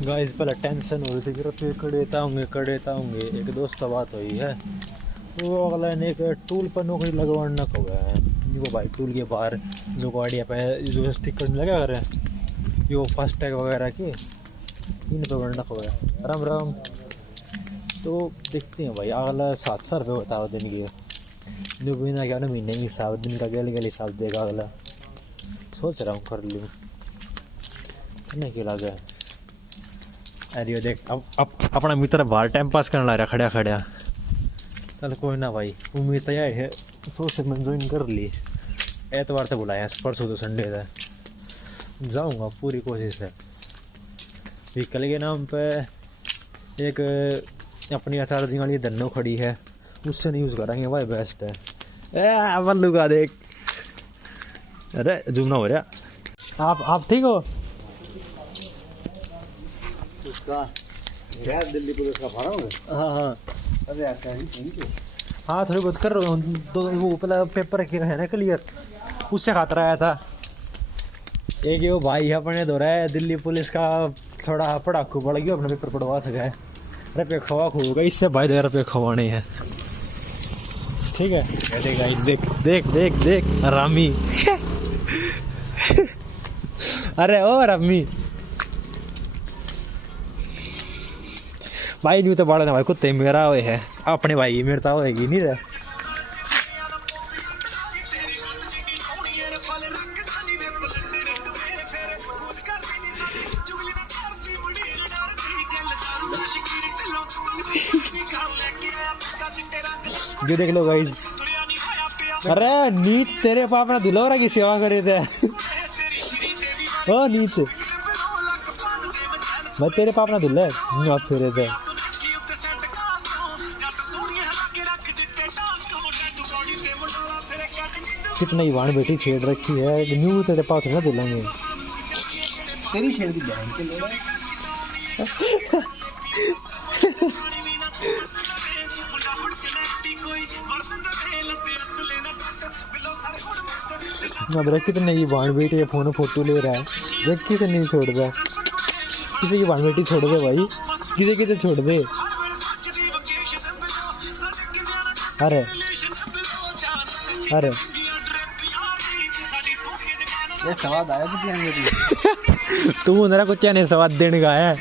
Guys पहले tension हो रही थी कि कड़ेता होंगे। एक दोस्त से बात हुई है, वो अगला ने एक टूल पर नौकरी लगवाना को है। वो भाई टूल के बाहर जो गाड़ियाँ पे जो स्टिकर लगा कर रहे हैं, यो फास्ट टैग वगैरह के इन पर बढ़ना को है। राम राम। तो देखते हैं भाई, अगला 700 रुपये बताओ दिन के। न्यू महीना क्या ना, महीने के हिसाब दिन का गल हिसाब देगा अगला। सोच रहा हूँ कर लूँ करने के लगे। अरे यो देख, अब अपना मित्र बाहर टाइम पास करने लग रहा खड़ा चल कोई ना भाई, उम्मीद तो यह है सोच से मैंने ज्वाइन कर ली। एतवार से बुलाया, परसों तो संडे था, जाऊँगा पूरी कोशिश है। व्हीकल के नाम पे एक अपनी चार्जिंग वाली धन्नो खड़ी है, उससे नहीं यूज़ करेंगे भाई, बेस्ट है। ए बल्लू का देख, अरे जूम ना हो रहा। आप ठीक हो? उसका दिल्ली पुलिस का फॉर्म है। हाँ। अरे यार हाँ थोड़ी बहुत कर रहा हूँ। दो वो पहला पेपर है ना क्लियर, उससे खातर आया था। एक वो भाई अपने दो रहा है दिल्ली पुलिस का, थोड़ा पढ़ाकू पड़ गया, अपना पेपर पढ़वा सका है। रुपये खवा खूगा, इससे भाई 2 रुपये खवाने हैं। ठीक है देख देख देख देख रामी अरे ओ रामी भाई, नहीं तो बाड़ा भाई कुत्ते मेरा हुए है, अपने भाई मेरे तो होएगी नहीं रे। ये देख लो गाइस, अरे नीच तेरे पाप ना दुलौरा की सेवा करे थे ओ नीच मैं तेरे पाप ना दुल्ला हाथ फेरे थे। कितना ही वाण बेटी छेड़ रखी है, न्यू तेरे पाप ना दुल्लेंगे, तेरी छेड़ दी बहन के लोग। अब कितने की वाण बेटी है, फोन फोटो ले रहा है, देख किसे नहीं छोड़ रहा, किसी की वाण बेटी छोड़ दे भाई, किसे किसे छोड़ दे। अरे अरे ये स्वाद आया कि तू मेरा कुछ नहीं स्वाद देने का है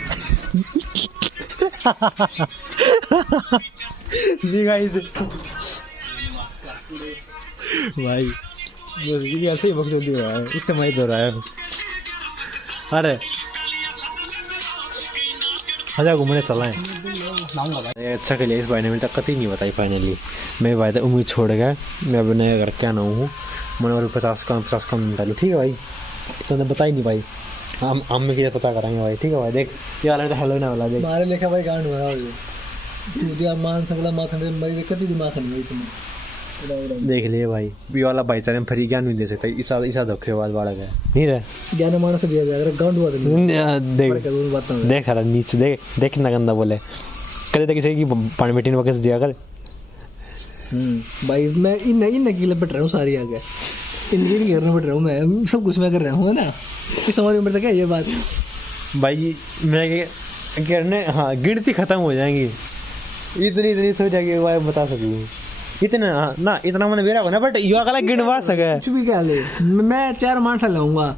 भाई ऐसे ही मकसूद हो रहा है, इससे मैं हो रहा है। अरे अच्छा घूमने चला है अच्छा के लिए। इस भाई ने मेरी तक कती नहीं बताई फाइनली। मैं भाई तो उम्मीद छोड़ गया, मैं अब नया घर क्या ना हूँ, मैंने और 50 कम डालू। ठीक है भाई, तो बताई नहीं भाई, हम में क्या पता करेंगे भाई। ठीक है भाई, देख ये वाला तो हेलो ना वाला देख मारे लेखा भाई गांड हो रहा है तू यार, मान सकला माखन रे मरी कति दिमाग नहीं तुम देख ले भाई। ये वाला भाईचारे में फ्री ज्ञान नहीं दे सकता, इसा धोखेबाज बाड़ा गया नहीं रहे ज्ञान मानस दिया जाए अगर गांड हुआ देख देख सारा नीचे देख कितना गंदा बोले, कदे तक किसी की पानी बेटी ने वकस दिया कर। भाई मैं इन की लपट रहा हूँ सारी आगे, इनकी नहीं करने बैठ रहा हूँ मैं, सब कुछ मैं कर रहा हूँ ना, इस समझ में पड़ता क्या ये बात भाई। मैं कहने हाँ गिनती खत्म हो जाएंगी, इतनी सोच जाएगी भाई, बता सकूँ इतना ना, इतना मैंने बेरा को ना, बट यो अगला गिनवा सके कुछ भी क्या ले। मैं 4 मानसा लाऊंगा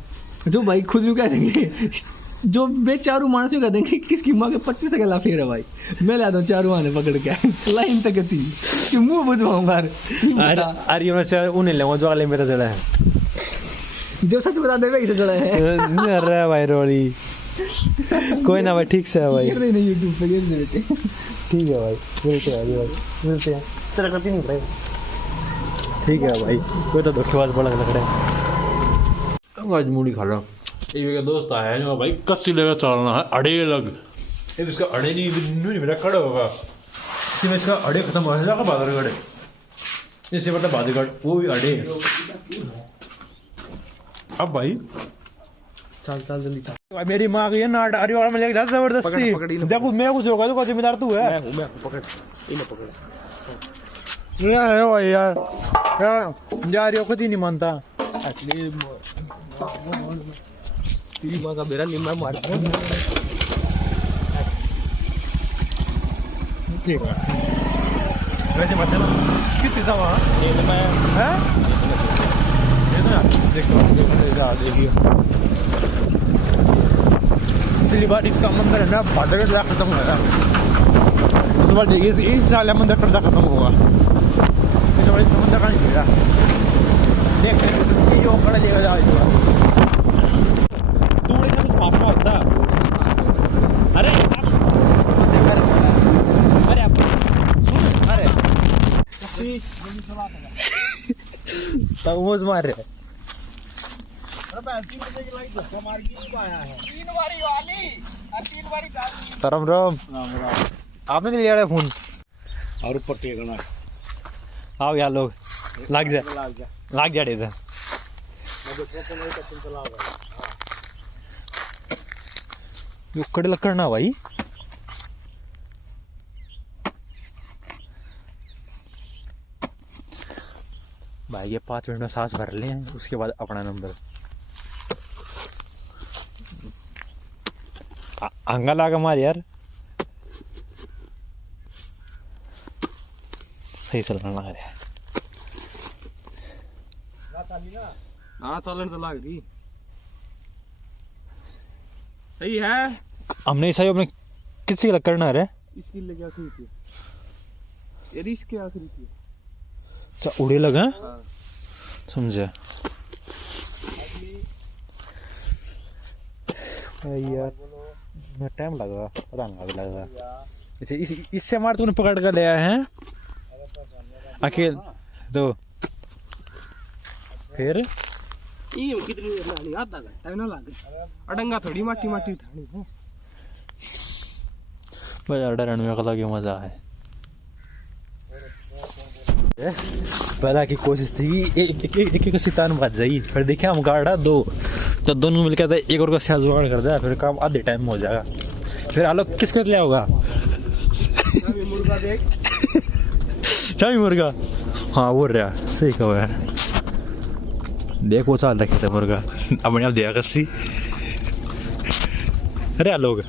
जो भाई खुद भी कह देंगे, जो बे 4 मानस कह देंगे किसकी माँ के 25 का फेर है भाई, मैं ला दूँ 4 माने पकड़ के लाइन तक थी कि मुंह बुझवाऊंगा। अरे मैं चार उन्हें लूंगा जो अगले मेरा चला है, जो सच बता दे वही से चला है। अरे भाई रोड़ी कोई ना भाई, ठीक से है भाई, यूट्यूब पे गिर देते। ठीक है भाई, मिलते हैं तेरा करती नहीं पड़ेगा। ठीक है भाई, कोई तो धोखेबाज बड़ा लग रहा है। आज मूड़ी खा रहा एक मेरा दोस्त आया है भाई, कस्सी लेकर चलना है अड़े लग, अब इसका अड़े नहीं मेरा कड़ा होगा, इसी में इसका अड़े खत्म हो जाएगा, बादर गड़े इससे मतलब बादरगढ़ वो भी अड़े। अब भाई चल जल्दी भाई, मेरी माँ की ना अरे वाला मिलेगी जबरदस्ती, देखो मैं कुछ होगा तो जिम्मेदार तू है। मैं पकड़ इन्हें पकड़ यार यार यो खुद ही नहीं मानता। तेरी माँ का बेरा निम्मा मार ठीक है वैसे मत चलो कितनी था वहाँ ये तो मैं हैं इतना देखो देखिए पिछली बार इसका मंदिर है ना भादर का खत्म हुआ था उस बार इस साल मंदिर कर्जा खत्म हुआ इस बार इसका मंदिर का नहीं मिला देख यो खड़ा लेकर जाओ तू नहीं कुछ खास ना होता अरे अरे आप सुन अरे तब मोज मार रहे राम राम आपने नहीं लिया फोन और ऊपर टेकना आओ यार लोग लग जा इधर यो कड़े लकड़ ना भाई भाई ये 5 मिनट में सांस भर ले उसके बाद अपना नंबर अंगा लागा मार यार सही चलना लग रहा है हाँ चलन तो लग रही सही है हमने सही अपने किसी का करना है इसकी ले क्या खरीदी ये रिस्क क्या खरीदी अच्छा उड़े लगा समझे यार मैं टाइम लगा पता नहीं लगा इसे इससे मार तूने पकड़ कर ले आया है अकेले तो फिर ये कितनी नहीं आता है टाइम ना लगे अडंगा थोड़ी माटी माटी थानी है बड़ा डरन में अलग ही मजा है पहला की कोशिश थी एक सितान बात जाई फिर देखे हम गाड़ा दो तो दोनों मिलकर एक और का सियाज जुगाड़ कर दिया फिर काम आधे टाइम में हो जाएगा फिर आलोक किस कर लिया होगा मुर्गा देख चाबी मुर्गा हाँ वो रहा सही कहो यार देख वो चाल रखे थे मुर्गा अपने आप दिया कसी अरे लोग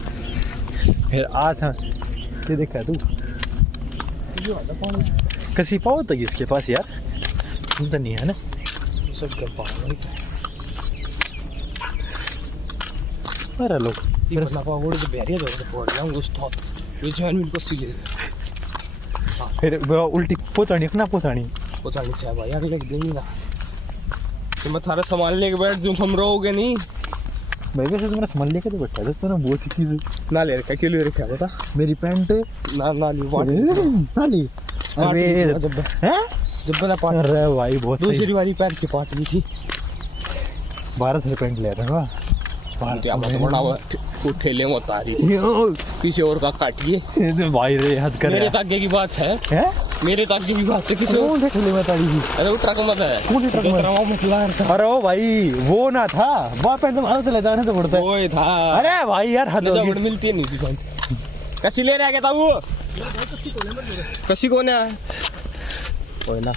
फिर आज हाँ ये देखा तू कसी पाओ तक इसके पास यार तुम तो नहीं है ना सब कर पाओ अरे लोग फिर ना पाओ तो बैरियर तो फोड़ लाऊं उस तो ये जान मिल को सीले फिर उल्टी पोचानी अपना पोचानी पहुंचानी चाहिए भाई अगले दिन ना तो मैं थारा सामान लेके बैठ जाऊं हम रहोगे नहीं भाई वैसे तुम्हारा सामान लेके तो बैठा था तूने बहुत सी चीज ना ले रखा क्यों ले रखा बता मेरी पैंट ना ली ना ली अरे जब हैं जब मैं पाट अरे भाई बहुत दूसरी वाली पैर की पाट ली थी 12 से पैंट लिया था ठेले में उतारी किसी और का काटिए भाई रे हद कर मेरे तागे की बात है मेरे तागे की बात है किसी कौन से ठेले में ताड़ी थी अरे वो ट्रक मत है कौन से ट्रक में मतलब अरे ओ भाई वो ना था वो पैंट तुम अलग से ले जाने से पड़ता है वो था अरे भाई यार हद हो गई मिलती है नहीं थी पैंट कसी ले रहा क्या था वो कसी कौन है कोई ना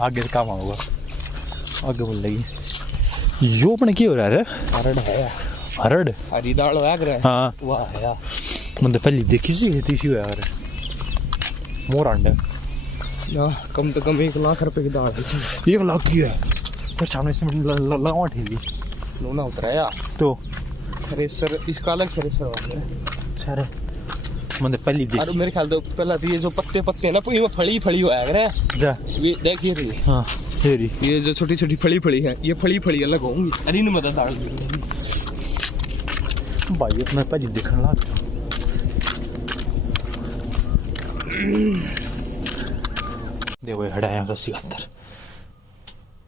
आगे से काम आऊंगा आगे बोल लगी यो अपने क्या हो रहा है हरड़ है हरड़ हरी दाल लग रहा है हाँ वाह है मतलब पहली देखी सी तीसी हुआ यार मोर अंडे ना कम तो कम 1 लाख रुपए की दाल है 1 लाख की है फिर सामने से लगावा ठेली लोना उतराया तो थ्रेसर इसका अलग थ्रेसर होता है अच्छा रे मतलब पहली देख अरे मेरे ख्याल तो पहला तो ये जो पत्ते है ना ये फड़ी हुआ है जा ये देखिए रही हाँ तेरी ये जो छोटी छोटी फड़ी है ये फड़ी अलग होंगी अरे नहीं मदद दाल भाई अपना पहली देखने लग देखो हटाया का 76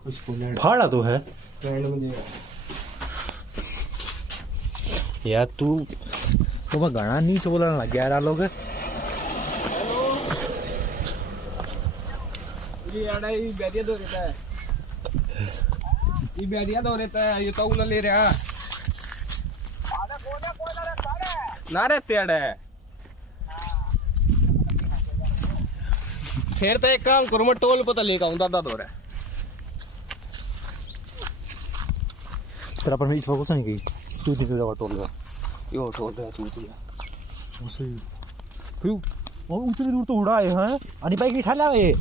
कुछ बोले फाड़ा तो है ट्रेंड में दे यार तू तो मैं गाना नहीं बोलने लग गया यार लोग ये अड़ाई बैरिया दो रहता है ये बैरिया दो रहता है ये तो उला ले रहा ना रहते अड़े फिर तो एक काम करूँ मैं टोल पता लेकर आऊँ दादा दो रहा तेरा पर मैं इस वक्त नहीं गई तू नहीं टोल का यो टोल रहा तू वो उतनी दूर तो उड़ा है हाँ अनि भाई की ठाला है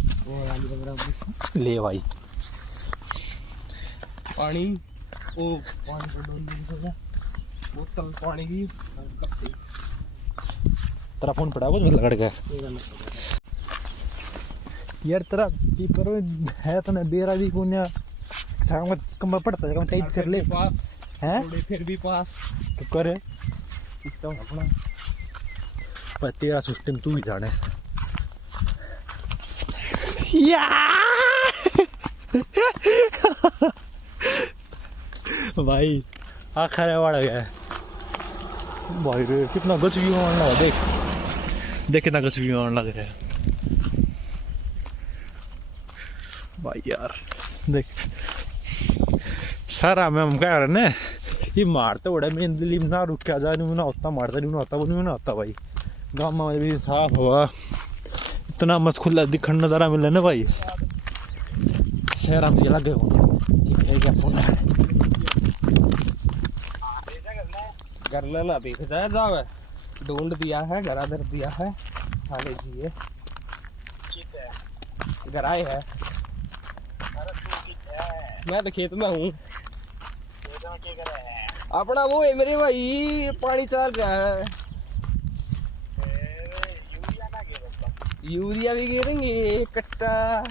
ले भाई पानी ओ पानी को डोल दे बोतल पानी की तेरा फोन पड़ा कुछ लड़ गया यार तेरा पेपर है तो ना बेरा भी कोन्या सांग कम पड़ता है कम टाइट कर ले पास हैं थोड़े फिर भी पास तो करे इतना अपना पर तेरा सिस्टम तू ही जाने भाई आखिर वाड़ गया भाई रे कितना गच भी आने लगा देख कितना गच भी आने लग रहा है भाई यार देख सारा मैं हम क्या रहे ये मारते बड़ा मेन दिल्ली में ना रुक के जा नहीं ना होता मारता नहीं होता वो नहीं होता भाई गाँव में भी साफ हुआ इतना मस्त खुला दिखने नज़ारा मिल रहा है ना भाई शहर हम लगे होंगे क्या फोन कर लेना देख जाए जाओ ढूंढ दिया है घर धर दिया है थाने जी इधर आए है मैं तो खेत में हूँ अपना वो है मेरे भाई पानी चल रहा है यूरिया भी गिरेंगे एक कट्टा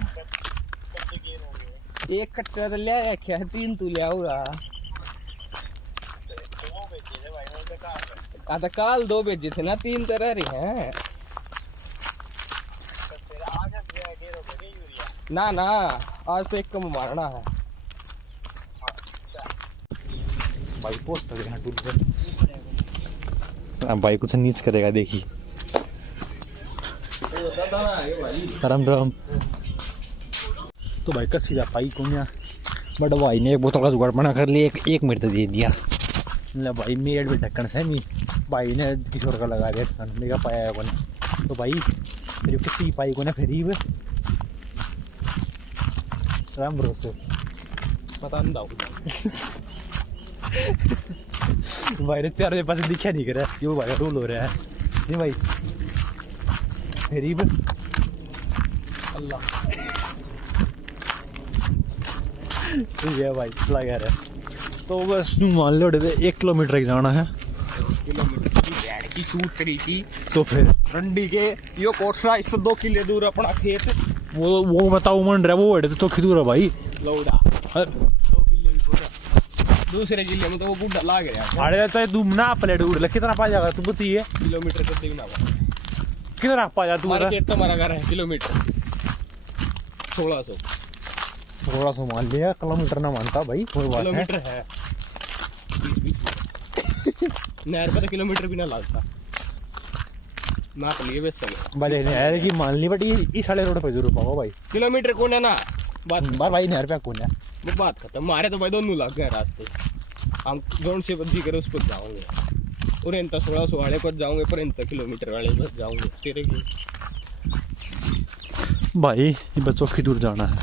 तो ले रखा है 3 तू ले आऊगा आधा काल 2 भेजे थे ना 3 तो रह रहे हैं ना ना आज तो एक कम मारना है भाई पोस्ट लगे हैं टूल पे भाई कुछ नीच करेगा देखी राम राम तो भाई कसी जा पाई कौन या बट भाई ने एक बोतल का जुगाड़ बना कर लिया एक मिनट दे दिया मतलब भाई मेड भी ढक्कन से नहीं भाई ने किशोर का लगा दिया ढक्कन मेरा पाया है कौन तो भाई फिर किसी पाई को ना फिर राम भरोसे पता नहीं दाऊ भाई ने 4 बजे पास दिखा नहीं कर रहा क्यों भाई रोल हो रहा है नहीं भाई फिर अल्लाह ये भाई लगा रहा तो बस मान लो 1 किलोमीटर ही जाना है किलोमीटर की बैठ की शूट करी थी तो फिर रंडी के यो कोठरा इससे 2 किले दूर अपना खेत वो बताओ मन रहा वो तो खिदूर है भाई लौड़ा 2 किले भी थोड़ा दूसरे जिले में तो वो गुड्डा लाग गया अरे चाहे तू ना प्लेट उड़ ले कितना पा जाएगा तू बताइए किलोमीटर तो देखना कितना पा जा तू मार्केट तो हमारा घर है किलोमीटर 1600 थोड़ा सा मान लिया किलोमीटर ना मानता भाई कोई बात है किलोमीटर है नहर पर तो किलोमीटर भी ना लगता नाप लिए बस सब भाई नहर की मान ली बट ये साले रोड पे जरूर पाओ भाई किलोमीटर कौन है ना बात बार भाई नहर पे कौन है वो बात खत्म मारे तो भाई दोनों लग गए रास्ते हम जोन से बद्दी करे उस पर जाओगे और इन 1600 वाले पर जाओगे पर इन किलोमीटर वाले पर जाओगे तेरे की भाई ये बच्चों की दूर जाना है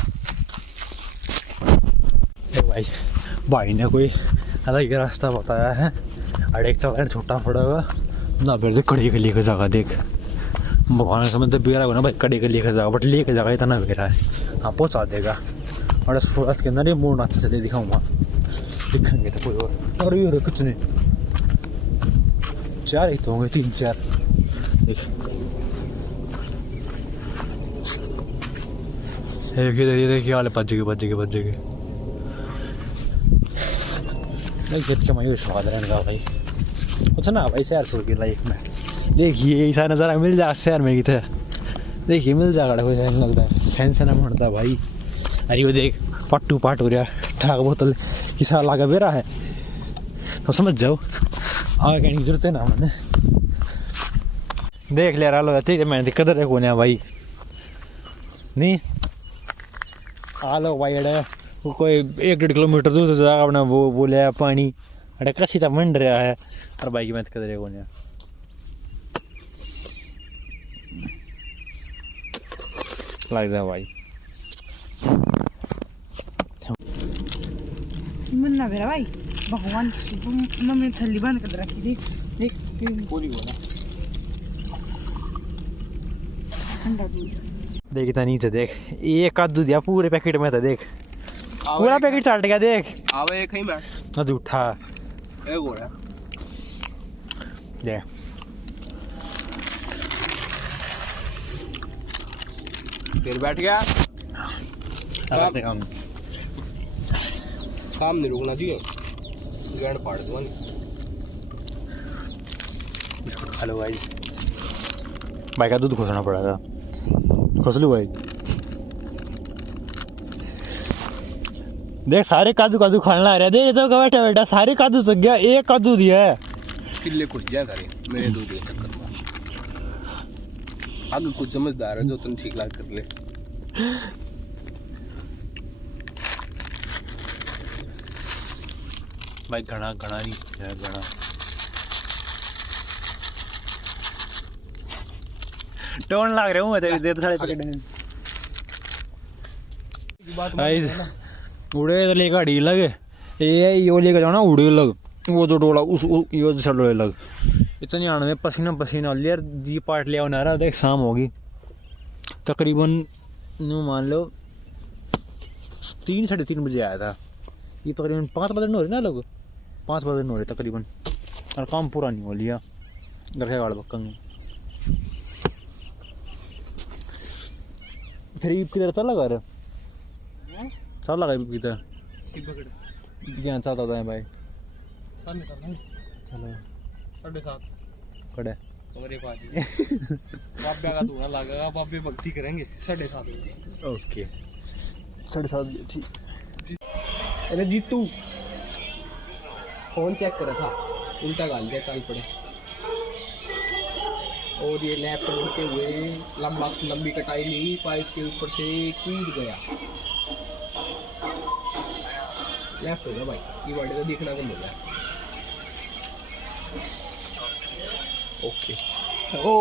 भाई ने कोई अलग रास्ता बताया है अड़े चल छोटा पड़ेगा ना फिर देख कड़ी के लेकर जाएगा देख भगवान समझ बेरा हो ना भाई कड़ी के लेकर जाएगा बट लेकर जाएगा इतना बेरा है हाँ पहुँचा देगा और सूरज के अंदर ये मोड़ नाते से दिखाऊंगा दिखेंगे तो कोई और ये कितने 4 ही तो होंगे 3-4 देख ये देखिए वाले बच गए नहीं खेत के मयूर स्वाद रहने का भाई कुछ ना भाई शहर छोड़ के लाइफ में देखिए ऐसा नज़ारा मिल जाए शहर में की था देखिए मिल जाएगा कोई लगता है सेंस ना मरता भाई अरे वो देख पट्टू पाट हो रहा ठाक बोतल किसा लागा बेरा है तो समझ जाओ आगे कहने की जरूरत है ना मैंने देख लिया रहा ठीक है मैंने कदर है कौन है भाई नहीं आ लो भाई अड़े वो कोई 1-1.5 किलोमीटर दूर से जाएगा अपना वो ले पानी अरे कसी तो मंड रहा है और भाई की मेहनत कर रहे कौन है लग जा भाई मिलना मेरा भाई भगवान मम्मी थैली बंद कर रखी थी देख पूरी बोला ठंडा दूध। देख इतना नीचे देख, एक कद्दू दिया पूरे पैकेट में था, देख पूरा पैकेट चाट गया, देख आवे एक ही मैं ना झूठा एक हो रहा देख। फिर बैठ गया। काम काम नहीं रुकना चाहिए, गैंड फाड़ दूंगा नहीं। बिस्कुट खा लो भाई। भाई का दूध खोसना पड़ा था, खोस लो भाई। देख सारे काजू काजू खाना आ रहा है, देख तो बैठा बैठा सारे काजू चक गया, एक काजू दिया है। किले कुछ जाए सारे मेरे दूध के चक्कर में। आगे कुछ समझदार है जो तुम ठीक लाग कर ले। भाई घना घना नहीं है, घना टोन लाग रहा हूँ मैं तेरे तो सारे पैकेट में। उड़े तो लेकर ढील लगे, ये यो लेकर जाओ ना उड़े लग, वो जो डोला उस यो जो डोले लग। इतनी आने में पसीना पसीना लिया जी, पार्ट लिया ना रहा। देख शाम होगी तकरीबन, नो मान लो 3 साढ़े 3 बजे आया था, ये तकरीबन 5 बजे हो रहे ना लोग, 5 बजे हो रहे तकरीबन, और काम पूरा नहीं हो लिया। घर के गाड़ पक्कंगे फिर ईद किधर चला घर चल लगा किधर ज्ञान चाहता था भाई। चलो 7:30 कड़े हमारे पास बाब्या का धुआं लगेगा, बाब्या भक्ति करेंगे 7:30 बजे। ओके 7:30 ठीक। अरे जीतू फोन चेक करा था, उल्टा गाल दिया काल पड़े, और ये लैपटॉप के हुए लंबी कटाई ली, पाइप के ऊपर से कूद गया। लैपटॉप है भाई, कीबोर्ड तो दिखना कम हो गया। ओके ओ